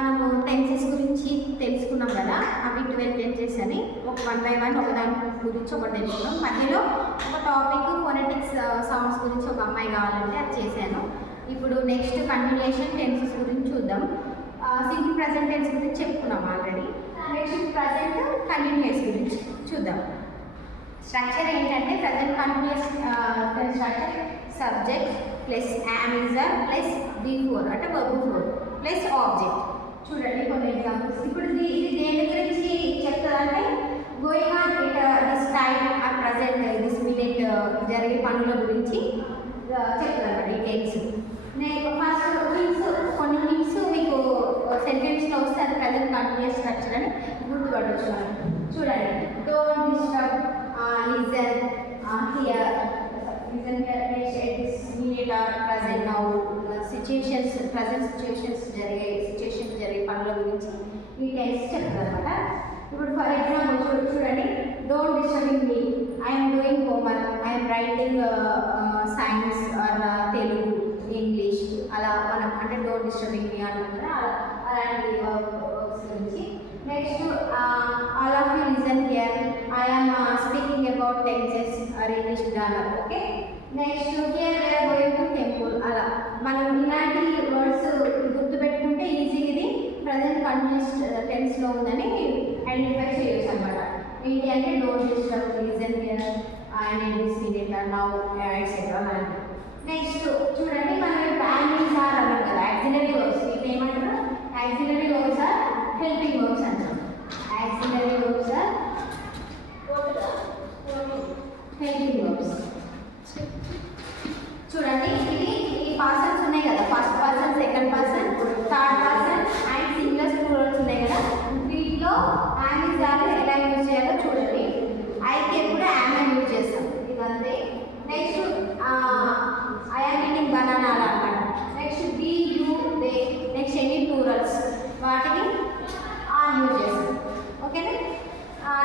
మనము టెన్సెస్ గురించి తెలుసుకున్నాం కదా, అవి 12 టెన్సెస్ అని ఒక 1 by 1 ఒకదాని గురించి ఒకటి తెలుసుకున్నాం. మధ్యలో ఒక టాపిక్ ఫోనెటిక్స్ సౌండ్స్ గురించి ఒక అమ్మాయి కావాలంటే అది చేశాను. ఇప్పుడు నెక్స్ట్ కంటిన్యూషన్ టెన్సెస్ గురించి చూద్దాం. సింపుల్ ప్రజెంట్ టెన్స్ గురించి చెప్పుకున్నాం ఆల్రెడీ. నెక్స్ట్ ప్రజెంట్ కంటిన్యూస్ గురించి చూద్దాం. స్ట్రక్చర్ ఏంటంటే present continuous structure subject plus am is are plus B4 అంటే వర్బ్ 4 ప్లస్ ఆబ్జెక్ట్. చూడండి కొన్ని ఎగ్జాంపుల్స్. ఇప్పుడు ఇది దేని గురించి చెప్తుందంటే going on it this time or present this minute జరిగే పనుల గురించి చెప్తాను ఈ టెన్స్. నేను ఫస్ట్ హింట్స్ కొన్ని హింట్స్ మీకు సెంటెన్స్లో వస్తే అది ప్రజెంట్ కంటిన్యూస్ స్ట్రక్చర్ అని గుర్తుపట్టవచ్చు. చూడండి, don't disturb, listen, here, listen here, this minute or present now, situations present situations జరిగే పనుల గురించి ఈ టెన్స్ చెప్తారు అనమాట. ఇప్పుడు ఫర్ ఎగ్జాంపుల్ చూడండి, don't disturbing me, I'm doing homework, I'm writing science or Telugu English, అలా మనం అంటే డోంట్ డిస్టర్బింగ్ మీ అంటున్నారు అలాంటి వర్క్స్ గురించి. Next all of you listen here, I'm speaking about tenses or English grammar. Okay, next here we are going to temple. అలా మనం ఇలాంటి words గుర్తుపెట్టుకుంటే ఈజీగా ఇది ప్రజెంట్ కంటిన్యూస్ టెన్స్లో ఉందని ఐడెంటిఫై చేయొచ్చు అనమాట. ఏంటి అంటే don't disturb, listen here, and this minute now etcetera అలాంటి. నెక్స్ట్ చూడండి, మనం యామిల్స్ ఆర్ అన్నారు కదా, యాక్సిలరీ వర్బ్స్. వీటిని ఏమంటారు? Auxiliary verbs or helping verbs అంటారు. Auxiliary verbs or helping verbs. చూడండి, ఇది ఈ పర్సన్స్ ఉన్నాయి కదా, first person, second person, third person and singular plurals ఉన్నాయి కదా. వీటిలో యామిల్స్ ఆర్ ఎలా యూజ్ చేయాలో చూడండి. ఐకి ఎప్పుడు యామ్ యూజ్ చేస్తాం, ఇదంతే. Next I am eating banana అన్నమాట. Next we, you, they, next any plurals వాటికి ఆర్ యూజ్ చేస్తాం. ఓకేనా?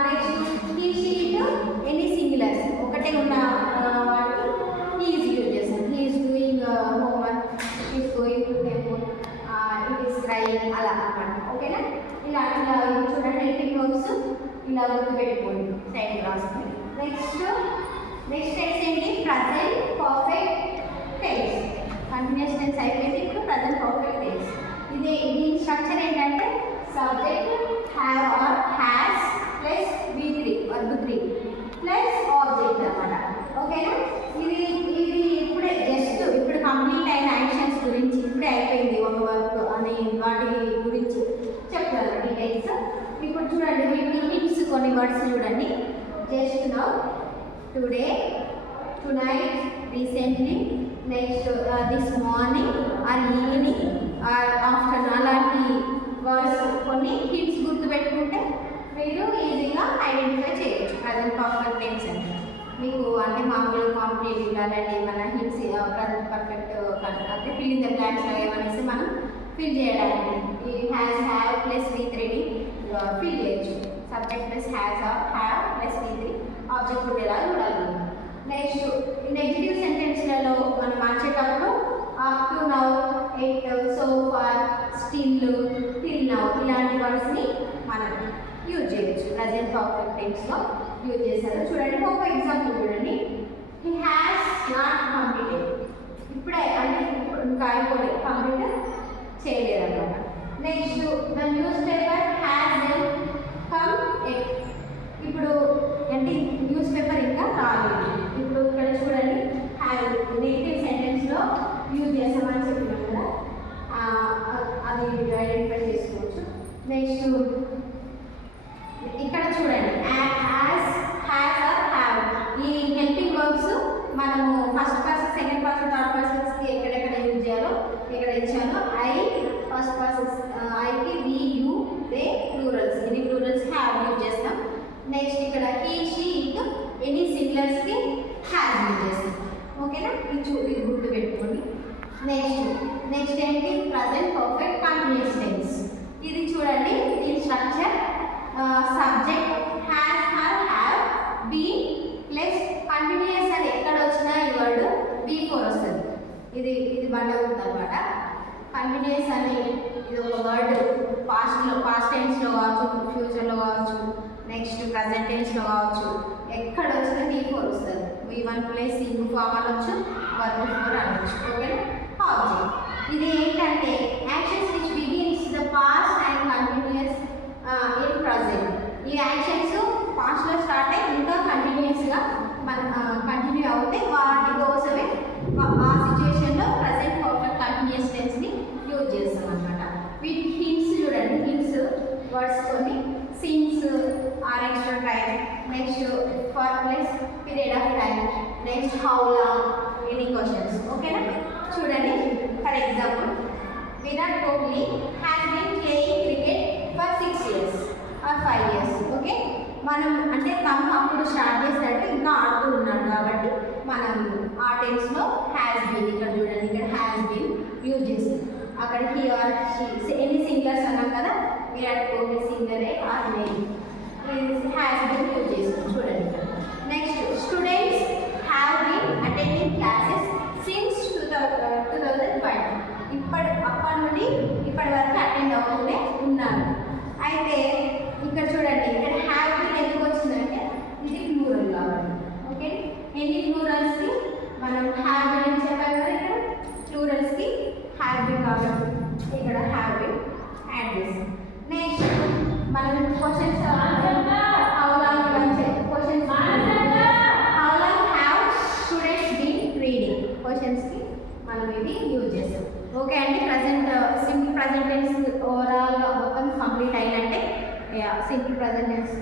Next he, she, it, any singulars ఒకటే ఉన్న వాటికి ఈజ్ యూజ్ చేస్తాం. He is doing homework, he is going to temple, it is crying, అలా అన్నమాట. ఓకేనా? ఇలా చూడండి, హెల్పింగ్ వర్బ్స్ ఇలా గుర్తుపెట్టుకోండి, సైడ్ రాసుకొని. నెక్స్ట్ టెన్స్ ఏంటి? Present perfect tense. Continuous tense అయిపోయింది, ఇప్పుడు ప్రజెంట్ పర్ఫెక్ట్ టెన్స్. దీని స్ట్రక్చర్ ఏంటంటే subject have or has plus V3 verb 3 plus object అన్నమాట. ఓకేనా? ఇది ఇప్పుడే జస్ట్ ఇప్పుడు కంప్లీట్ అయిన యాక్షన్స్ గురించి ఇప్పుడే అయిపోయింది ఒక వర్క్ అని వాటి గురించి చెప్తారు డీటెయిల్స్. ఇప్పుడు చూడండి, వీటి హింట్స్ కొన్ని వర్డ్స్ చూడండి. Just now, today, tonight, recently, next this morning or evening or afternoon, అలాంటి వర్డ్స్ కొన్ని హింట్స్ గుర్తుపెట్టుకుంటే మీరు ఈజీగా ఐడెంటిఫై చేయొచ్చు ప్రజెంట్ పర్ఫెక్ట్ టెన్స్ అని. మీకు అంటే మామూలుగా కాంపిటేటివ్ అలాంటి ఏమైనా హింట్స్ ప్రజెంట్ పర్ఫెక్ట్ అంటే ఫిల్ ఇన్ ద బ్లాంక్స్ లాగా ఏమైనా ఇస్తే మనం ఫిల్ చేయడానికి ఈ హ్యాస్, హ్యావ్ ప్లస్ V3ని ఫిల్ చేయొచ్చు. Subject plus have plus V3 object ఉండేలా చూడాలి. నెక్స్ట్ నెగిటివ్ సెంటెన్స్లలో మనం మార్చేటప్పుడు up to now, yet, so far, still, till now ఇలాంటి వర్డ్స్ని మనం యూజ్ చేయొచ్చు. ప్రజెంట్ పర్ఫెక్ట్ టెన్స్లో యూజ్ చేశారు. చూడండి, ఒక ఎగ్జాంపుల్ చూడండి. హీ హ్యాస్ నాట్ కంప్లీటెడ్, ఇప్పుడే అంటే ఇప్పుడు ఇంకా అయిపోలేదు, కంప్లీట్ చేయలేదు అన్నమాట. Next the newspaper has then come at, ఇప్పుడు అంటే న్యూస్ పేపర్ ఇంకా రాలేదు. ఇప్పుడు ఇక్కడ చూడండి, నెగిటివ్ సెంటెన్స్లో యూజ్ చేస్తామని చెప్పినాం కదా, అది ఐడెంటిఫై చేసుకోవచ్చు. నెక్స్ట్ ఇక్కడ చూడండి, హ్యాస్, హ్యాస్ ఆర్ హ్యావ్, ఈ హెల్పింగ్ వర్బ్స్ మనము first person, second person, third పర్సన్స్కి ఎక్కడెక్కడ యూజ్ చేయాలో ఇక్కడ ఇచ్చాను. ఐ ఫస్ట్ పర్సన్స్, ఐకి we, you, they plurals, any plurals have use చేస్తాం. నెక్స్ట్ ఇక్కడ హీ, షీ, ఇట్, ఎనీ సింగులర్స్కి హ్యావ్ యూజ్ చేస్తాం. ఓకేనా? ఇది గుర్తుపెట్టుకోండి. నెక్స్ట్ ఏంటి? Present perfect continuous tense. ఇది చూడండి, దీని structure subject has or have, be plus continuous అని ఎక్కడ వచ్చినా ఈ వర్డ్ B4 వస్తుంది. ఇది బండ ఉంటుంది అనమాట. కంటిన్యూస్ అని ఇది ఒక వర్డ్ పాస్ట్ టెన్స్లో కావచ్చు, ఫ్యూచర్లో కావచ్చు, నెక్స్ట్ ప్రజెంట్ టెన్స్లో కావచ్చు, ఎక్కడ వచ్చినా V4 వస్తుంది. V1 ప్లస్ సింగ్ ఫామ్ అనొచ్చు, వర్బ్ 4 అనొచ్చు. ఓకేనా? ఆబ్జెక్ట్ ఇది ఏంటంటే actions which begins the past and continuous in present. ఈ యాక్షన్స్ పాస్ట్లో స్టార్ట్ అయ్యి ఇంకా కంటిన్యూస్గా కంటిన్యూ అవుతే వాటి కోసమే ఆ సిచ్యువేషన్లో ప్రజెంట్ పర్ఫెక్ట్ కంటిన్యూస్ టెన్స్ని యూజ్ చేస్తాం అనమాట. వీటి హింట్స్ చూడండి, హింట్స్ వర్డ్స్ కొన్ని since are extra time, next for plus period of time, next how long, any questions. ఓకేనా? చూడండి, for example Virat Kohli has been playing cricket for 6 years or 5 years. Okay, మనం అంటే తను అప్పుడు స్టార్ట్ చేసినట్టు ఇంకా ఆడుతూ ఉన్నాడు కాబట్టి మనం ఆ టెన్స్లో హ్యాస్ బీన్, ఇక్కడ చూడండి, ఇక్కడ హ్యాస్ బీన్ యూజ్ చేస్తాం. అక్కడ హీ ఆర్ షీ ఎన్ని సింగర్స్ అన్నాం కదా, విరాట్ కోహ్లీ సింగరే or name, has been use చేస్తాం. చూడండి, next students have been attending classes since 2020. అప్పటి నుండి ఇప్పటి వరకు అటెండ్ అవుతూనే ఉన్నారు. అయితే ఇక్కడ చూడండి, ఇక్కడ హ్యావ్ బీన్ ఎందుకు వచ్చిందంటే ఇది ప్లూరల్ కాబట్టి. ఓకే, ఎన్ని ప్లూరల్స్కి మనం హ్యావ్ బీన్ చెప్పాం కదా, ఇక్కడ ప్లూరల్స్కి హ్యావ్ బీన్ కాబట్టి ఇక్కడ హ్యావ్ బీన్ యాడ్ చేస్తాం. నెక్స్ట్ మనం questions how long questions how long have students been reading క్వశ్చన్స్కి మనం ఇది యూజ్ చేస్తాం. ఓకే అండి, ప్రజెంట్ సింపుల్ ప్రజెంట్ టెన్స్ ఓవరాల్గా మొత్తం కంప్లీట్ అయినట్టే. Simple present tense